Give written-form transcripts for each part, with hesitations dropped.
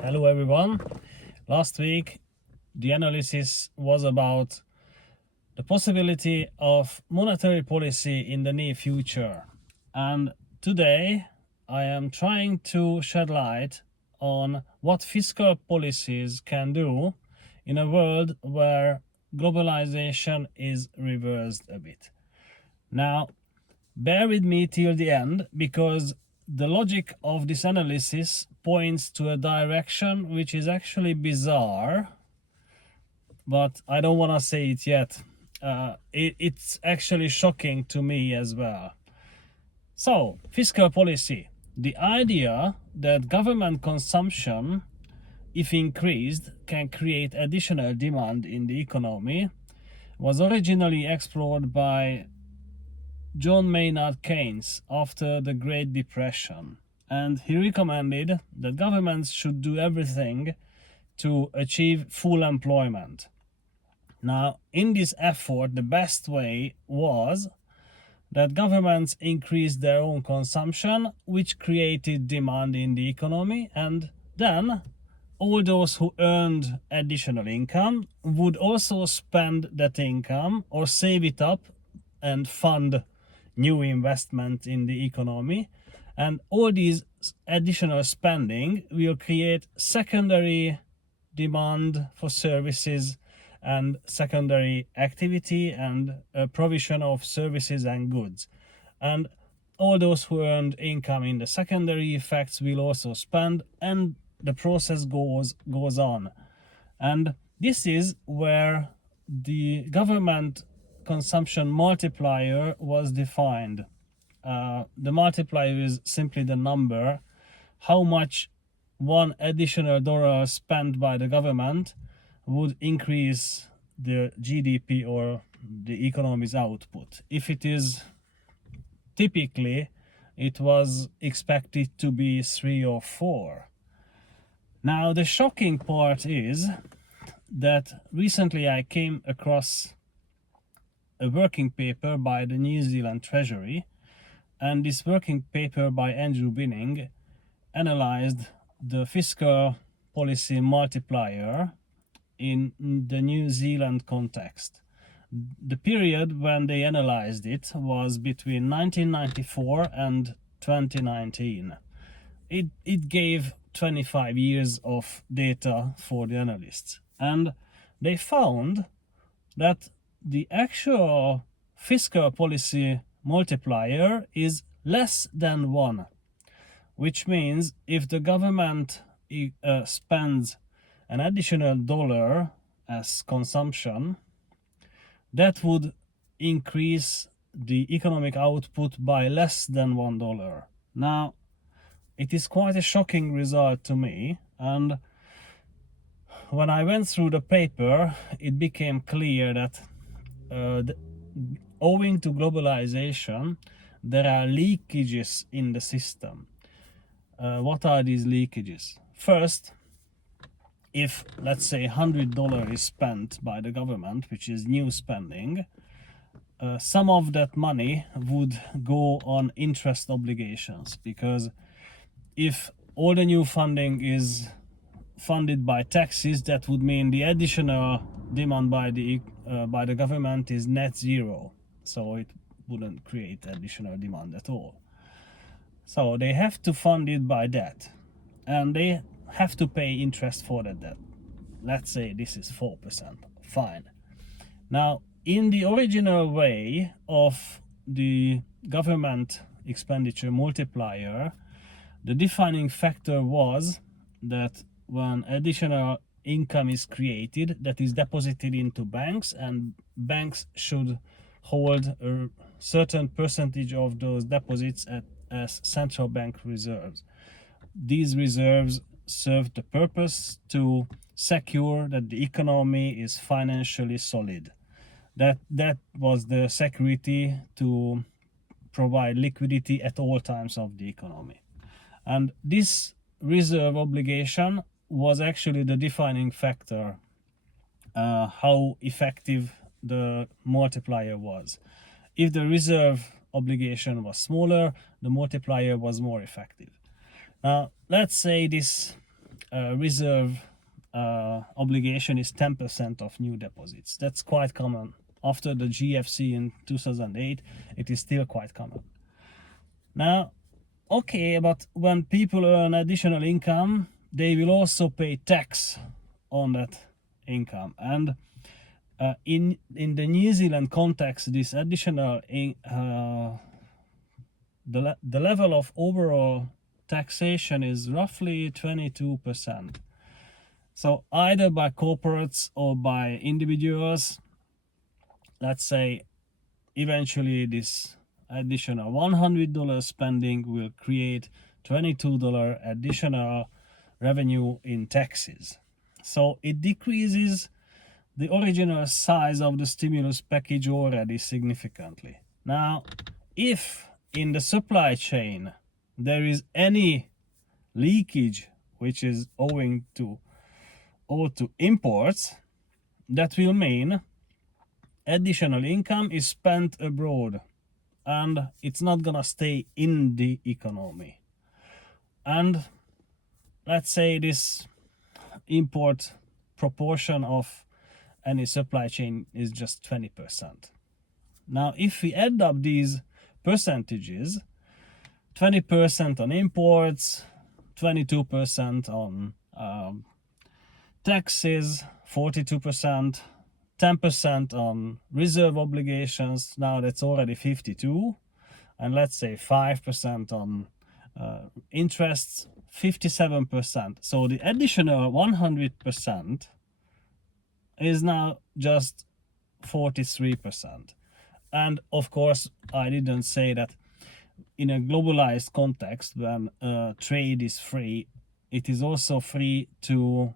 Hello everyone. Last week the analysis was about the possibility of monetary policy in the near future, and today I am trying to shed light on what fiscal policies can do in a world where globalization is reversed a bit. Now, bear with me till the end, because the logic of this analysis points to a direction which is actually bizarre, but I don't want to say it yet. It's actually shocking to me as well. So, fiscal policy. The idea that government consumption, if increased, can create additional demand in the economy was originally explored by John Maynard Keynes after the Great Depression, and he recommended that governments should do everything to achieve full employment. Now, in this effort, the best way was that governments increased their own consumption, which created demand in the economy, and then all those who earned additional income would also spend that income or save it up and fund new investment in the economy. And all these additional spending will create secondary demand for services and secondary activity and provision of services and goods. And all those who earned income in the secondary effects will also spend, and the process goes on. And this is where the government consumption multiplier was defined. The multiplier is simply the number, how much one additional dollar spent by the government would increase the GDP or the economy's output. If it is typically, it was expected to be 3 or 4. Now, the shocking part is that recently I came across a working paper by the New Zealand Treasury, and this working paper by Andrew Binning analyzed the fiscal policy multiplier in the New Zealand context. The period when they analyzed it was between 1994 and 2019. It gave 25 years of data for the analysts, and they found that the actual fiscal policy multiplier is less than 1, which means if the government spends an additional dollar as consumption, that would increase the economic output by less than $1. Now, it is quite a shocking result to me, and when I went through the paper, it became clear that owing to globalization, there are leakages in the system. What are these leakages? First, if let's say $100 is spent by the government, which is new spending, some of that money would go on interest obligations, because if all the new funding is funded by taxes, that would mean the additional demand by the government is net zero, so it wouldn't create additional demand at all. So they have to fund it by debt, and they have to pay interest for that debt. Let's say this is 4%. Fine. Now, in the original way of the government expenditure multiplier, the defining factor was that when additional income is created, that is deposited into banks, and banks should hold a certain percentage of those deposits as central bank reserves. These reserves serve the purpose to secure that the economy is financially solid. That was the security to provide liquidity at all times of the economy. And this reserve obligation was actually the defining factor, how effective the multiplier was. If the reserve obligation was smaller, the multiplier was more effective. Now, let's say this reserve obligation is 10% of new deposits. That's quite common. After the GFC in 2008, it is still quite common. Now, okay, but when people earn additional income, they will also pay tax on that income. And in the New Zealand context, this additional the level of overall taxation is roughly 22%. So either by corporates or by individuals, let's say eventually this additional $100 spending will create $22 additional revenue in taxes. So it decreases the original size of the stimulus package already significantly. Now, if in the supply chain there is any leakage which is owed to imports, that will mean additional income is spent abroad and it's not gonna stay in the economy. And let's say this import proportion of any supply chain is just 20%. Now, if we add up these percentages, 20% on imports, 22% on taxes, 42%, 10% on reserve obligations, now that's already 52, and let's say 5% on interests, 57%. So the additional 100% is now just 43%. And of course, I didn't say that in a globalized context, when trade is free, it is also free to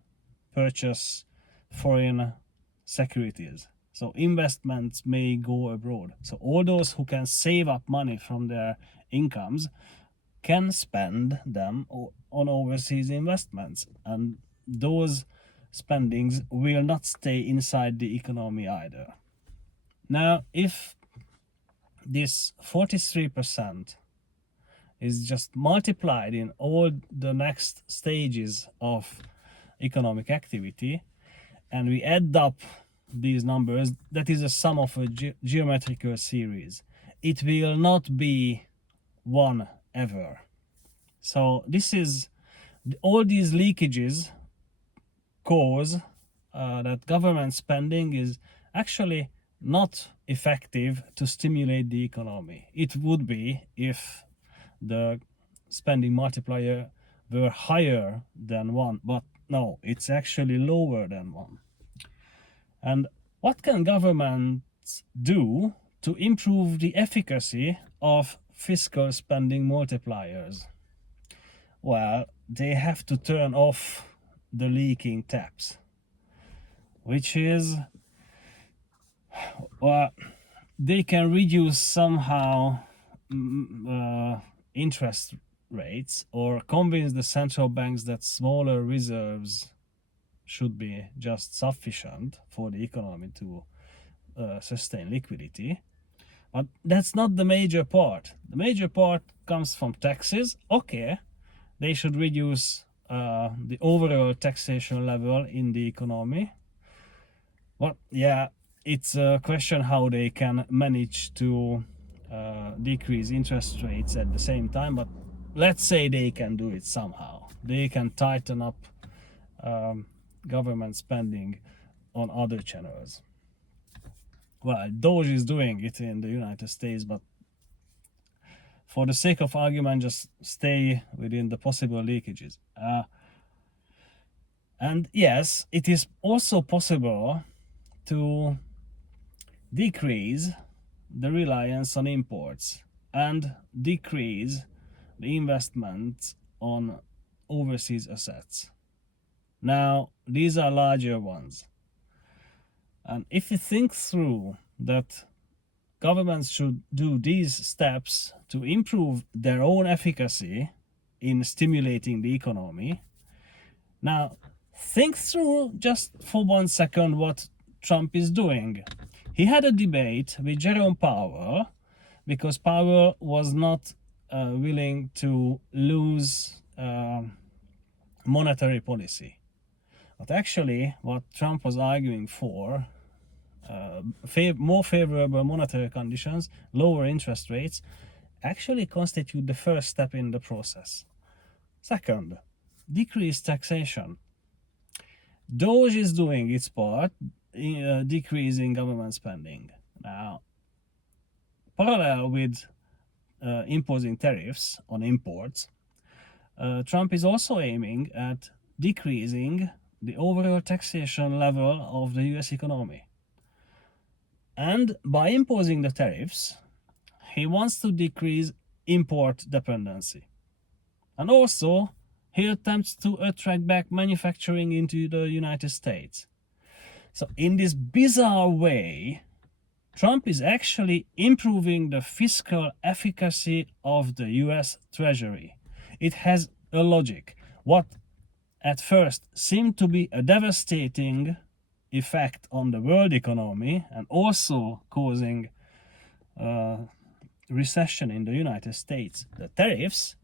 purchase foreign securities. So investments may go abroad. So all those who can save up money from their incomes can spend them on overseas investments. And those spendings will not stay inside the economy either. Now, if this 43% is just multiplied in all the next stages of economic activity, and we add up these numbers, that is a sum of a geometrical series. It will not be one ever. So this is all these leakages cause that government spending is actually not effective to stimulate the economy. It would be if the spending multiplier were higher than 1, but no, it's actually lower than 1. And what can governments do to improve the efficacy of fiscal spending multipliers? Well, they have to turn off the leaking taps, which is, well, they can reduce somehow interest rates or convince the central banks that smaller reserves should be just sufficient for the economy to sustain liquidity. But that's not the major part. The major part comes from taxes. Okay, they should reduce the overall taxation level in the economy. But yeah, it's a question how they can manage to decrease interest rates at the same time. But let's say they can do it somehow. They can tighten up government spending on other channels. Well, Doge is doing it in the United States, but for the sake of argument, just stay within the possible leakages. And yes, it is also possible to decrease the reliance on imports and decrease the investment on overseas assets. Now, these are larger ones. And if you think through that governments should do these steps to improve their own efficacy in stimulating the economy, now think through just for 1 second what Trump is doing. He had a debate with Jerome Powell because Powell was not willing to lose monetary policy. But actually, what Trump was arguing for, more favorable monetary conditions, lower interest rates, actually constitute the first step in the process. Second, decreased taxation. Doge is doing its part in decreasing government spending. Now, parallel with imposing tariffs on imports, Trump is also aiming at decreasing the overall taxation level of the US economy. And by imposing the tariffs, he wants to decrease import dependency. And also, he attempts to attract back manufacturing into the United States. So in this bizarre way, Trump is actually improving the fiscal efficacy of the US Treasury. It has a logic. What at first seemed to be a devastating effect on the world economy and also causing recession in the United States, the tariffs,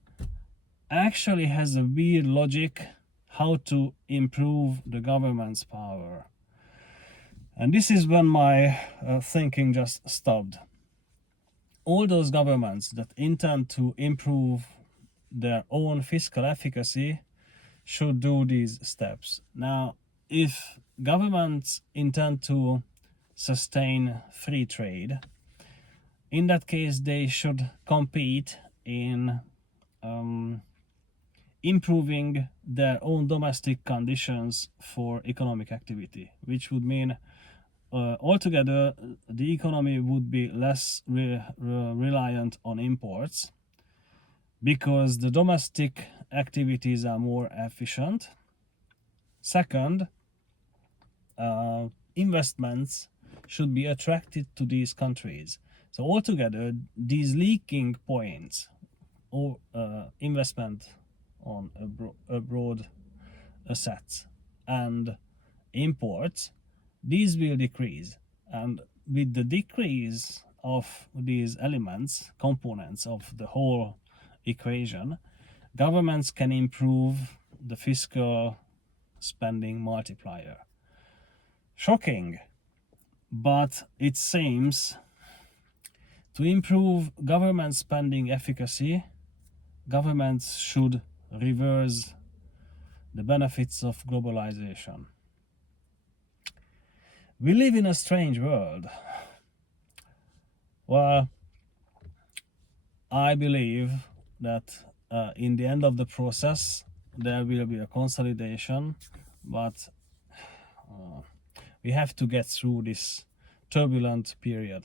actually has a weird logic how to improve the government's power. And this is when my thinking just stopped. All those governments that intend to improve their own fiscal efficacy should do these steps. Now, if governments intend to sustain free trade, in that case they should compete in improving their own domestic conditions for economic activity, which would mean altogether the economy would be less reliant on imports because the domestic activities are more efficient. Second, investments should be attracted to these countries. So altogether, these leaking points or investment on abroad assets and imports, these will decrease. And with the decrease of these elements, components of the whole equation, governments can improve the fiscal spending multiplier. Shocking, but it seems to improve government spending efficacy, governments should reverse the benefits of globalization. We live in a strange world. Well, I believe that in the end of the process there will be a consolidation, but we have to get through this turbulent period.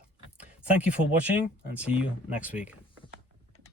Thank you for watching and see you next week.